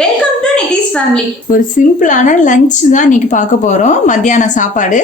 Welcome to Nitish family. ஒரு சிம்பிளான lunch தான் இன்னைக்கு பார்க்க போறோம். மத்தியான சாப்பாடு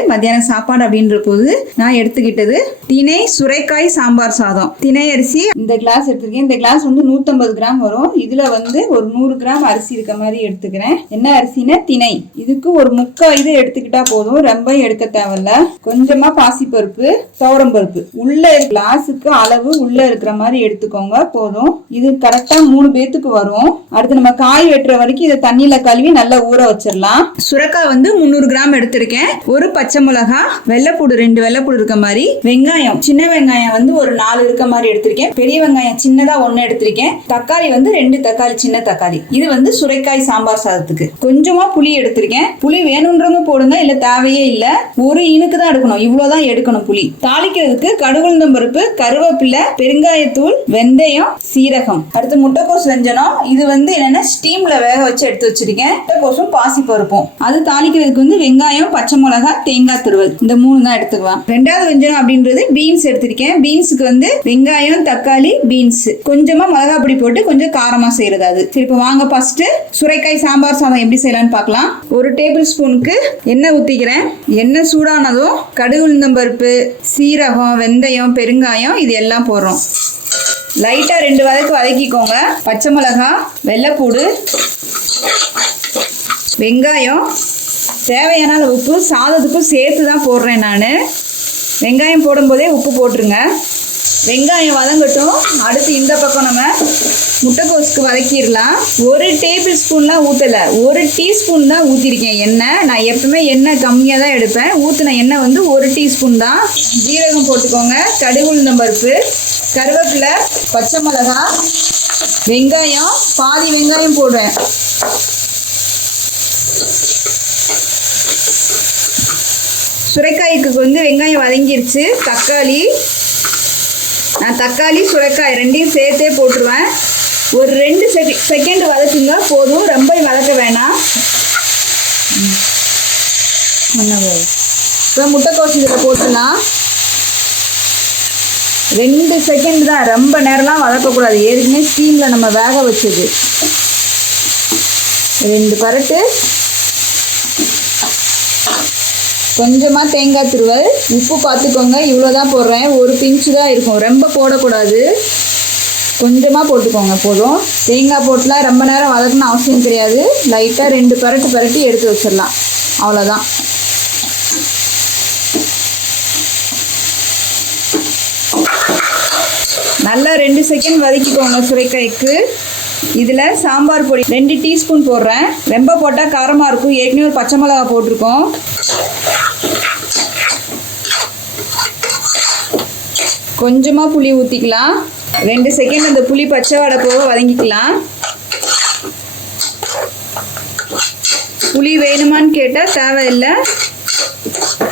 அப்படின்ற போது நான் எடுத்துக்கிட்டது திணை சுரைக்காய் சாம்பார் சாதம். திணை அரிசி இந்த கிளாஸ் எடுத்துருக்கேன். இந்த கிளாஸ் வந்து 150 கிராம் வரும். இதுல வந்து ஒரு 100 கிராம் அரிசி இருக்க மாதிரி எடுத்துக்கிறேன். என்ன அரிசினா திணை. இதுக்கு ஒரு முக்கால் இது எடுத்துக்கிட்டா போதும், ரொம்ப எடுக்க தேவையில்ல. கொஞ்சமா பாசிப்பருப்பு, துவரம்பருப்பு உள்ள கிளாஸுக்கு அளவு உள்ள இருக்கிற மாதிரி எடுத்துக்கோங்க, போதும். இது கரெக்டா 3 பேத்துக்கு வரும். அடுத்து நம்ம காய் வெட்டுற வரைக்கும் இதை தண்ணியில கழுவி நல்லா ஊற வச்சிடலாம். சுரைக்காய் வந்து 300 கிராம் எடுத்திருக்கேன். ஒரு பச்சை மிளகா, வெள்ளைப்பூடு 2 வெள்ளைப்பூடு இருக்க மாதிரி, வெங்காயம் சின்ன வெங்காயம் வந்து ஒரு 4 இருக்க மாதிரி எடுத்திருக்கேன். பெரிய வெங்காயம் சின்னதா 1 எடுத்திருக்கேன். தக்காளி வந்து 2 தக்காளி, சின்ன தக்காளி. இது வந்து சுரைக்காய் சாம்பார் சாதத்துக்கு. கொஞ்சமா புளி எடுத்திருக்கேன். புளி வேணும்ன்றவங்க போடுங்க, இல்ல தேவையே இல்ல. ஒரு இனுக்கு தான் எடுக்கணும், இவ்வளவுதான் எடுக்கணும் புளி. தாளிக்கிறதுக்கு கடுகுளுந்தம் பருப்பு, கருவேப்பிலை, பெருங்காயத்தூள், வெந்தயம், சீரகம். அடுத்து முட்டைக்கோஸ் வெஞ்சனம். இது வந்து என்னன்னா ஸ்டீம்ல வேக வச்சு எடுத்து வச்சிருக்கேன். முட்டைக்கோசும் பாசி பருப்பும். அது தாளிக்கிறதுக்கு வந்து வெங்காயம், பச்சை மிளகா, தேங்காய் துருவல், இந்த 3 தான் எடுத்துக்கலாம். ரெண்டாவது வெஞ்சனம் அப்படின்றது பீன்ஸ் எடுத்திருக்கேன். பீன்ஸுக்கு வந்து வெங்காயம், தக்காளி, பீன்ஸ், கொஞ்சமா மிளகா பொடி போட்டு கொஞ்சம் காரமா செய்யறது அது. சரி, இப்போ வாங்க ஃபர்ஸ்ட் சுரைக்காய் சாம்பார் சாதம் எப்படி செய்யலாம்னு பார்க்கலாம். 1 டேபிள் ஸ்பூனுக்கு எண்ணெய் ஊத்திக்கிறேன். எண்ணெய் சூடானதும் கடுகுளுந்தம் பருப்பு, சீரகம், வெந்தயம், பெருங்காயம் இது எல்லாம் போடுறோம். லைட்டா 2 வதக்கு வதக்கிக்கோங்க. பச்சை மிளகா, வெள்ளைப்பூடு, வெங்காயம், தேவையான உப்பு, சாதத்துக்கும் சேர்த்து தான் போடுறேன் நான். வெங்காயம் போடும்போதே உப்பு போட்டுருங்க. வெங்காயம் வதங்கட்டும். அடுத்து இந்த பக்கம் நம்ம முட்டைக்கோசுக்கு வதக்கிடலாம். 1 டேபிள் ஸ்பூன்லாம் ஊற்றலை, 1 டீஸ்பூன் தான் ஊற்றிருக்கேன் எண்ணெய். நான் எப்பவுமே எண்ணெய் கம்மியாக தான் எடுப்பேன். ஊற்றின எண்ணெய் வந்து 1 டீஸ்பூன் தான். ஜீரகம் போட்டுக்கோங்க, கடுகுளுந்தம் பருப்பு, கருவேப்பிலை, பச்சை மிளகா, வெங்காயம், பாதி வெங்காயம் போடுவேன். சுரைக்காய்க்கு வந்து வெங்காயம் வதங்கிருச்சு. நான் தக்காளி சுரைக்காய் 2ஐயும் சேர்த்தே போட்டுருவேன். ஒரு 2 செகண்ட் வதக்குங்க போதும், ரொம்ப வதக்க வேணாம். இப்போ முட்டைக்கோசு இதில் போட்டுலாம். 2 செகண்ட் தான், ரொம்ப நேரம்லாம் வதக்கக்கூடாது. ஏற்கனவே ஸ்டீமில் நம்ம வேக வச்சது. 2 பரட்டு, கொஞ்சமாக தேங்காய் துருவல், உப்பு பார்த்துக்கோங்க, இவ்வளோதான் போடுறேன். 1 பிஞ்சு தான் இருக்கும், ரொம்ப போடக்கூடாது. கொஞ்சமாக போட்டுக்கோங்க போதும். தேங்காய் போட்டுலாம் ரொம்ப நேரம் வதக்கணும்னு அவசியம் கிடையாது. லைட்டாக 2 பரட்டி எடுத்து வச்சிடலாம், அவ்வளோதான். நல்லா 2 செகண்ட் வதக்கிக்கோங்க சுரைக்காய்க்கு. இதில் சாம்பார் பொடி 2 டீஸ்பூன் போடுறேன். ரொம்ப போட்டால் காரமாக இருக்கும். ஏற்கனவே ஒரு பச்சை மிளகா போட்டிருக்கோம். கொஞ்சமாக புளி ஊற்றிக்கலாம். 2 செகண்ட் அந்த புளி பச்சை வாடை போக வதங்கிக்கலாம். புளி வேணுமான்னு கேட்டால் தேவையில்லை,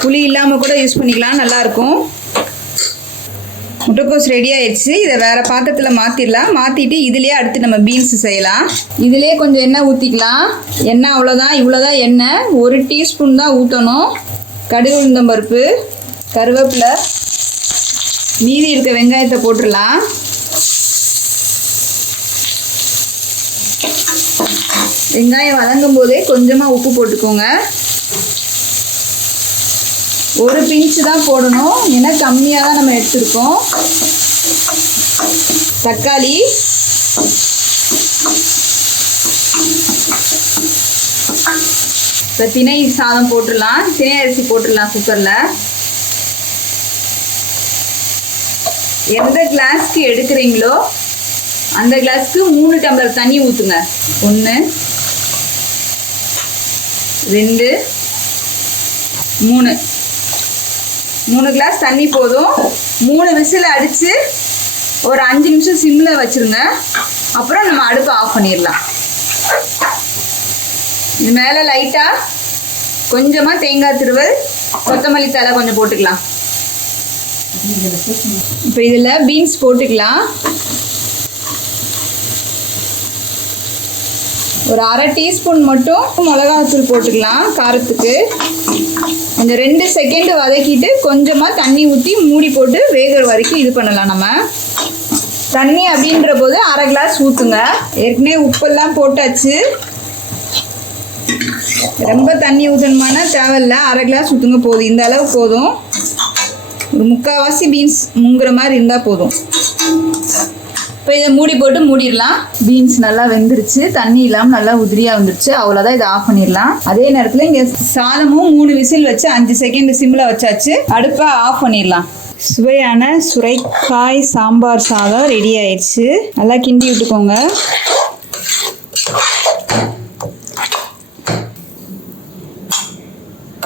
புளி இல்லாமல் கூட யூஸ் பண்ணிக்கலாம், நல்லாயிருக்கும். முட்டைக்கோஸ் ரெடி ஆயிடுச்சு. இதை வேறு பாத்திரத்தில் மாற்றிடலாம். மாற்றிட்டு இதுலேயே அடுத்து நம்ம பீன்ஸ் செய்யலாம். இதுலேயே கொஞ்சம் எண்ணெய் ஊற்றிக்கலாம். எண்ணெய் அவ்வளோதான், இவ்வளோதான் எண்ணெய். 1 டீஸ்பூன் தான் ஊற்றணும். கடுகு உளுந்தம் பருப்பு, கருவேப்பிலை, மீதி இருக்க வெங்காயத்தை போட்டுடலாம். வெங்காயம் வதங்கும் போதே கொஞ்சமாக உப்பு போட்டுக்கோங்க. 1 பிஞ்சு தான் போடணும், ஏன்னா கம்மியாக தான் நம்ம எடுத்துருக்கோம். தக்காளி, இப்போ திணை சாதம் போட்டுடலாம். திணை அரிசி போட்டுடலாம் குக்கரில். எந்த கிளாஸ்க்கு எடுக்கிறீங்களோ அந்த கிளாஸ்க்கு 3 டம்ளர் தண்ணி ஊற்றுங்க. 1 2 3 3 கிளாஸ் தண்ணி போதும். 3 விசில் அடித்து ஒரு 5 நிமிஷம் சிம்மில் வச்சுருங்க. அப்புறம் நம்ம அடுப்பை ஆஃப் பண்ணிடலாம். இது மேலே லைட்டாக கொஞ்சமாக தேங்காய் துருவல், கொத்தமல்லி தழை கொஞ்சம் போட்டுக்கலாம். இப்போ இதில் பீன்ஸ் போட்டுக்கலாம். ஒரு 1/2 டீஸ்பூன் மட்டும் மிளகாத்தூள் போட்டுக்கலாம் காரத்துக்கு. கொஞ்சம் 2 செகண்ட் வதக்கிட்டு கொஞ்சமாக தண்ணி ஊற்றி மூடி போட்டு வேகிற வரைக்கும் இது பண்ணலாம். நம்ம தண்ணி அப்படின்ற போது 1/2 கிளாஸ் ஊற்றுங்க. ஏற்கனவே உப்பெல்லாம் போட்டாச்சு. ரொம்ப தண்ணி ஊற்றணுமான தேவையில்ல, அரை கிளாஸ் ஊற்றுங்க போதும். இந்த அளவு போதும். ஒரு முக்கால்வாசி பீன்ஸ் முங்குற மாதிரி இருந்தால் போதும். இப்போ இதை மூடி போட்டு மூடிடலாம். பீன்ஸ் நல்லா வெந்துருச்சு, தண்ணி இல்லாமல் நல்லா உதிரியாக வந்துருச்சு. அவ்வளோதான், இதை ஆஃப் பண்ணிடலாம். அதே நேரத்தில் இங்கே சாதமும் 3 விசில் வச்சு 5 செகண்ட் சிம்மில் வச்சாச்சு. அடுப்பை ஆஃப் பண்ணிடலாம். சுவையான சுரைக்காய் சாம்பார் சாதம் ரெடி ஆயிடுச்சு. நல்லா கிண்டி விட்டுக்கோங்க.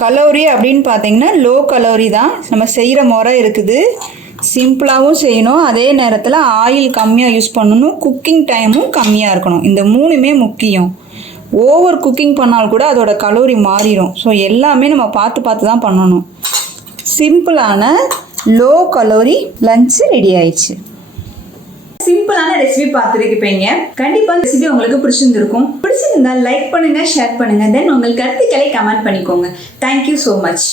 கலோரி அப்படின்னு பார்த்தீங்கன்னா லோ கலோரி தான். நம்ம செய்கிற முறை இருக்குது, சிம்பிளாகவும் செய்யணும், அதே நேரத்தில் ஆயில் கம்மியாக யூஸ் பண்ணணும், குக்கிங் டைமும் கம்மியாக இருக்கணும். இந்த 3மே முக்கியம். ஓவர் குக்கிங் பண்ணால் கூட அதோட கலோரி மாறிடும். ஸோ எல்லாமே நம்ம பார்த்து பார்த்து தான் பண்ணணும். சிம்பிளான லோ கலோரி லஞ்சு ரெடி ஆயிடுச்சு. சிம்பிளான ரெசிபி பார்த்துருப்பீங்க. கண்டிப்பாக ரெசிபி உங்களுக்கு பிடிச்சிருந்துருக்கும். பிடிச்சிருந்தா லைக் பண்ணுங்க, ஷேர் பண்ணுங்க, தென் உங்கள் கருத்துக்களை கமெண்ட் பண்ணிக்கோங்க. Thank you so much.